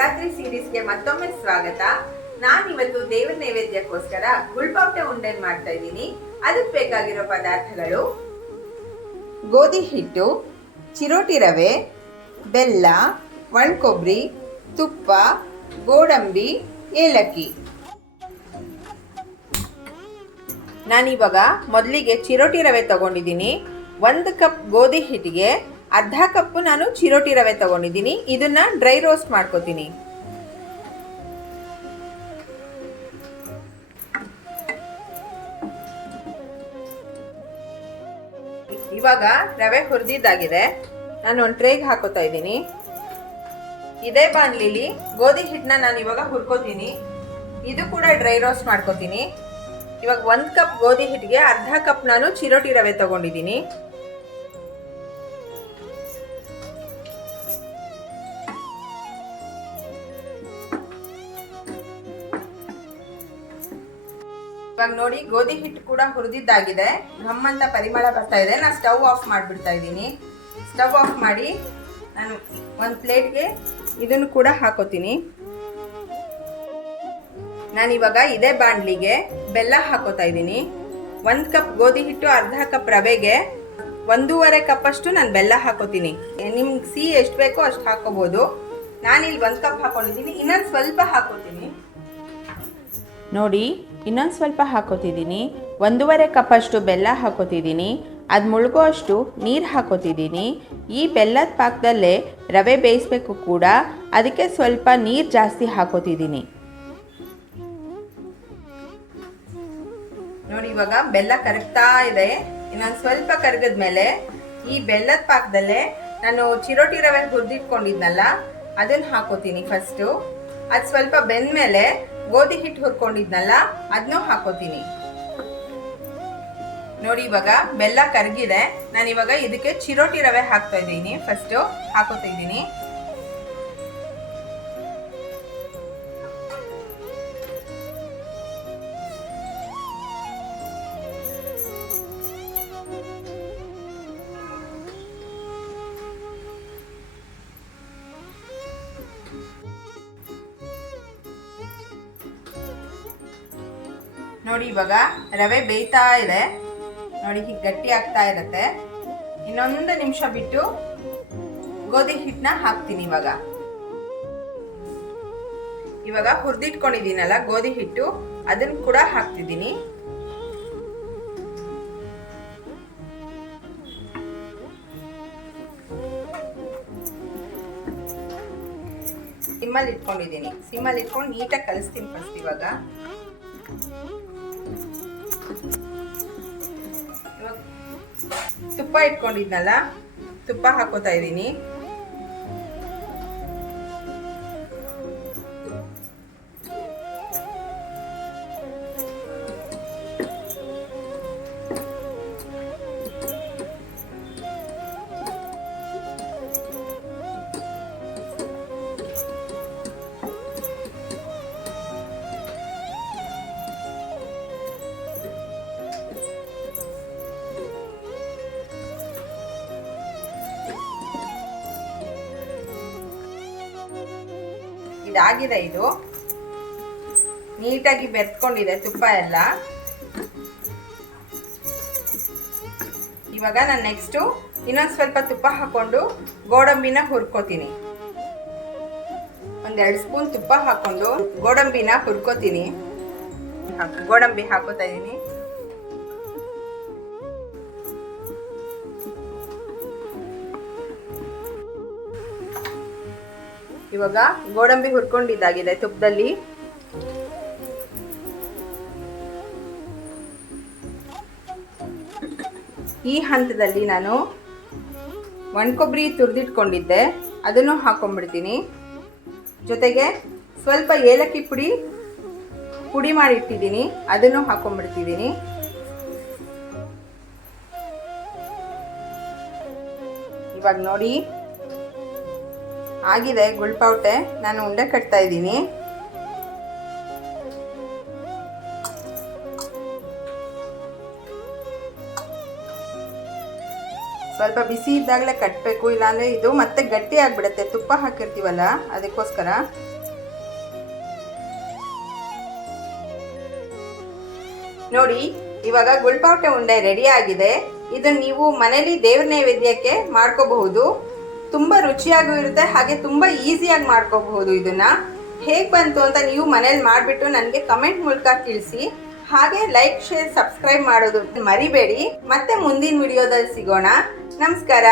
ನವರಾತ್ರಿ ಸೀರೀಸ್ಗೆ ಮತ್ತೊಮ್ಮೆ ಸ್ವಾಗತ. ನಾನಿವತ್ತು ದೇವರ ನೈವೇದ್ಯಕ್ಕೋಸ್ಕರ ಗುಳ್ಪಾವಟೆ ಉಂಡೆ ಮಾಡ್ತಾ ಇದ್ದೀನಿ. ಅದಕ್ಕೆ ಬೇಕಾಗಿರೋ ಪದಾರ್ಥಗಳು: ಗೋಧಿ ಹಿಟ್ಟು, ಚಿರೋಟಿ ರವೆ, ಬೆಲ್ಲ, ಒಣಕೊಬ್ಬರಿ, ತುಪ್ಪ, ಗೋಡಂಬಿ, ಏಲಕ್ಕಿ. ನಾನಿವಾಗ ಮೊದಲಿಗೆ ಚಿರೋಟಿ ರವೆ ತಗೊಂಡಿದ್ದೀನಿ. 1 ಕಪ್ ಗೋಧಿ ಹಿಟ್ಟಿಗೆ ಅರ್ಧ ಕಪ್ ನಾನು ಚಿರೋಟಿ ರವೆ ತಗೊಂಡಿದ್ದೀನಿ. ಇದನ್ನ ಡ್ರೈ ರೋಸ್ಟ್ ಮಾಡ್ಕೋತೀನಿ. ಇವಾಗ ರವೆ ಹುರಿದಿದ್ದಾಗಿದೆ. ನಾನು ಒಂದು ಟ್ರೇಗೆ ಹಾಕೋತಾ ಇದ್ದೀನಿ. ಇದೇ ಬಾಣಲಿಲಿ ಗೋಧಿ ಹಿಟ್ಟನ್ನ ನಾನು ಇವಾಗ ಹುರ್ಕೋತೀನಿ. ಇದು ಕೂಡ ಡ್ರೈ ರೋಸ್ಟ್ ಮಾಡ್ಕೋತೀನಿ. ಇವಾಗ 1 ಕಪ್ ಗೋಧಿ ಹಿಟ್ಟಿಗೆ ಅರ್ಧ ಕಪ್ ನಾನು ಚಿರೋಟಿ ರವೆ ತಗೊಂಡಿದ್ದೀನಿ. ಇವಾಗ ನೋಡಿ, ಗೋಧಿ ಹಿಟ್ಟು ಕೂಡ ಹುರಿದಿದ್ದಾಗಿದೆ. ಘಮ್ಮಂತ ಪರಿಮಳ ಬರ್ತಾ ಇದೆ. ನಾನು ಸ್ಟವ್ ಆಫ್ ಮಾಡಿಬಿಡ್ತಾ ಇದ್ದೀನಿ. ಸ್ಟವ್ ಆಫ್ ಮಾಡಿ ನಾನು ಒಂದು ಪ್ಲೇಟ್ಗೆ ಇದನ್ನು ಕೂಡ ಹಾಕೋತೀನಿ. ನಾನಿವಾಗ ಇದೇ ಬಾಣಲಿಗೆ ಬೆಲ್ಲ ಹಾಕೋತಾ ಇದ್ದೀನಿ. 1 ಕಪ್ ಗೋಧಿ ಹಿಟ್ಟು, ಅರ್ಧ ಕಪ್ ರವೆಗೆ 1.5 ಕಪ್ ಅಷ್ಟು ನಾನು ಬೆಲ್ಲ ಹಾಕೋತೀನಿ. ನಿಮ್ಗೆ ಸಿಹಿ ಎಷ್ಟು ಬೇಕೋ ಅಷ್ಟು ಹಾಕೋಬಹುದು. ನಾನಿಲ್ಲಿ 1 ಕಪ್ ಹಾಕೊಂಡಿದ್ದೀನಿ. ಇನ್ನೊಂದು ಸ್ವಲ್ಪ ಹಾಕೋತೀನಿ. ನೋಡಿ, ಇನ್ನೊಂದು ಸ್ವಲ್ಪ ಹಾಕೋತಿದ್ದೀನಿ. 1.5 ಕಪ್ ಅಷ್ಟು ಬೆಲ್ಲ ಹಾಕೋತಿದ್ದೀನಿ. ಅದು ಮುಳುಗೋ ಅಷ್ಟು ನೀರು ಹಾಕೋತಿದ್ದೀನಿ. ಈ ಬೆಲ್ಲದ ಪಾಕದಲ್ಲೇ ರವೆ ಬೇಯಿಸ್ಬೇಕು ಕೂಡ, ಅದಕ್ಕೆ ಸ್ವಲ್ಪ ನೀರು ಜಾಸ್ತಿ ಹಾಕೋತಿದ್ದೀನಿ. ನೋಡಿ, ಇವಾಗ ಬೆಲ್ಲ ಕರಗ್ತಾ ಇದೆ. ಇನ್ನೊಂದು ಸ್ವಲ್ಪ ಕರಗದ್ಮೇಲೆ ಈ ಬೆಲ್ಲದ ಪಾಕದಲ್ಲೇ ನಾನು ಚಿರೋಟಿ ರವೆ ಹುರಿದಿಟ್ಕೊಂಡಿದ್ನಲ್ಲ ಅದನ್ನ ಹಾಕೋತೀನಿ ಫಸ್ಟು. ಅದು ಸ್ವಲ್ಪ ಬೆಂದ್ಮೇಲೆ ಗೋಧಿ ಹಿಟ್ಟು ಹುರ್ಕೊಂಡಿದ್ನಲ್ಲ ಅದನ್ನೂ ಹಾಕೋತೀನಿ. ನೋಡಿ, ಇವಾಗ ಬೆಲ್ಲ ಕರಗಿದೆ. ನಾನು ಇವಾಗ ಇದಕ್ಕೆ ಚಿರೋಟಿ ರವೆ ಹಾಕ್ತಾ ಇದ್ದೀನಿ. ಫಸ್ಟು ಹಾಕೋತಾ ಇದ್ದೀನಿ. ನೋಡಿ, ಇವಾಗ ರವೆ ಬೇಯ್ತಾ ಇದೆ. ನೋಡಿ, ಹೀಗೆ ಗಟ್ಟಿ ಆಗ್ತಾ ಇರತ್ತೆ. ಇನ್ನೊಂದು ನಿಮಿಷ ಬಿಟ್ಟು ಗೋಧಿ ಹಿಟ್ಟನ್ನ ಹಾಕ್ತೀನಿ. ಇವಾಗ ಹುರಿದಿಟ್ಕೊಂಡಿದ್ದೀನಲ್ಲ ಗೋಧಿ ಹಿಟ್ಟು, ಅದನ್ನ ಕೂಡ ಹಾಕ್ತಿದ್ದೀನಿ. ಸಿಮ್ಮಲ್ಲಿ ಇಟ್ಕೊಂಡಿದ್ದೀನಿ. ಸಿಮ್ಮಲ್ಲಿ ಇಟ್ಕೊಂಡು ನೀಟಾಗಿ ಕಲಿಸ್ತೀನಿ ಫಸ್ಟ್. ಇವಾಗ ತುಪ್ಪ ಇಟ್ಕೊಂಡಿದ್ನಲ್ಲ, ತುಪ್ಪ ಹಾಕೋತಾ ಇದ್ದೀನಿ. ಇದಾಗಿದೆ. ಇದು ನೀಟಾಗಿ ಬೆರೆತ್ಕೊಂಡಿದೆ ತುಪ್ಪ ಎಲ್ಲ. ಇವಾಗ ನಾನು ನೆಕ್ಸ್ಟು ಇನ್ನೊಂದು ಸ್ವಲ್ಪ ತುಪ್ಪ ಹಾಕೊಂಡು ಗೋಡಂಬಿನ ಹುರ್ಕೋತೀನಿ. 1-2 ಸ್ಪೂನ್ ತುಪ್ಪ ಹಾಕೊಂಡು ಗೋಡಂಬಿನ ಹುರ್ಕೋತೀನಿ. ಗೋಡಂಬಿ ಹಾಕೋತಾ ಇದ್ದೀನಿ. ಇವಾಗ ಗೋಡಂಬಿ ಹುರ್ಕೊಂಡಿದ್ದಾಗಿದೆ ತುಪ್ಪದಲ್ಲಿ. ಈ ಹಂತದಲ್ಲಿ ನಾನು ಒಣಕೊಬ್ಬರಿ ತುರಿದಿಟ್ಕೊಂಡಿದ್ದೆ, ಅದನ್ನು ಹಾಕೊಂಡ್ಬಿಡ್ತೀನಿ. ಜೊತೆಗೆ ಸ್ವಲ್ಪ ಏಲಕ್ಕಿ ಪುಡಿ ಮಾಡಿ ಇಟ್ಟಿದ್ದೀನಿ, ಅದನ್ನು ಹಾಕೊಂಡ್ಬಿಡ್ತಿದ್ದೀನಿ. ಇವಾಗ ನೋಡಿ, ಆಗಿದೆ ಗುಳ್ಪಾವಟೆ. ನಾನು ಉಂಡೆ ಕಟ್ತಾ ಇದ್ದೀನಿ. ಸ್ವಲ್ಪ ಬಿಸಿ ಇದ್ದಾಗಲೇ ಕಟ್ಟಬೇಕು, ಇಲ್ಲಾಂದರೆ ಇದು ಮತ್ತೆ ಗಟ್ಟಿ ಆಗಿಬಿಡುತ್ತೆ, ತುಪ್ಪ ಹಾಕಿರ್ತೀವಲ್ಲ ಅದಕ್ಕೋಸ್ಕರ. ನೋಡಿ ಇವಾಗ ಗುಳ್ಪಾವಟೆ ಉಂಡೆ ರೆಡಿ ಆಗಿದೆ. ಇದನ್ನು ನೀವು ಮನೇಲಿ ದೇವ್ರ ನೈವೇದ್ಯಕ್ಕೆ ಮಾಡ್ಕೋಬಹುದು. ತುಂಬ ರುಚಿಯಾಗೂ ಇರುತ್ತೆ, ಹಾಗೆ ತುಂಬ ಈಸಿಯಾಗಿ ಮಾಡ್ಕೋಬಹುದು. ಇದನ್ನ ಹೇಗೆ ಬಂತು ಅಂತ ನೀವು ಮನೇಲಿ ಮಾಡಿಬಿಟ್ಟು ನನಗೆ ಕಮೆಂಟ್ ಮೂಲಕ ತಿಳಿಸಿ. ಹಾಗೆ ಲೈಕ್, ಶೇರ್, ಸಬ್ಸ್ಕ್ರೈಬ್ ಮಾಡೋದು ಮರಿಬೇಡಿ. ಮತ್ತೆ ಮುಂದಿನ ವಿಡಿಯೋದಲ್ಲಿ ಸಿಗೋಣ. ನಮಸ್ಕಾರ.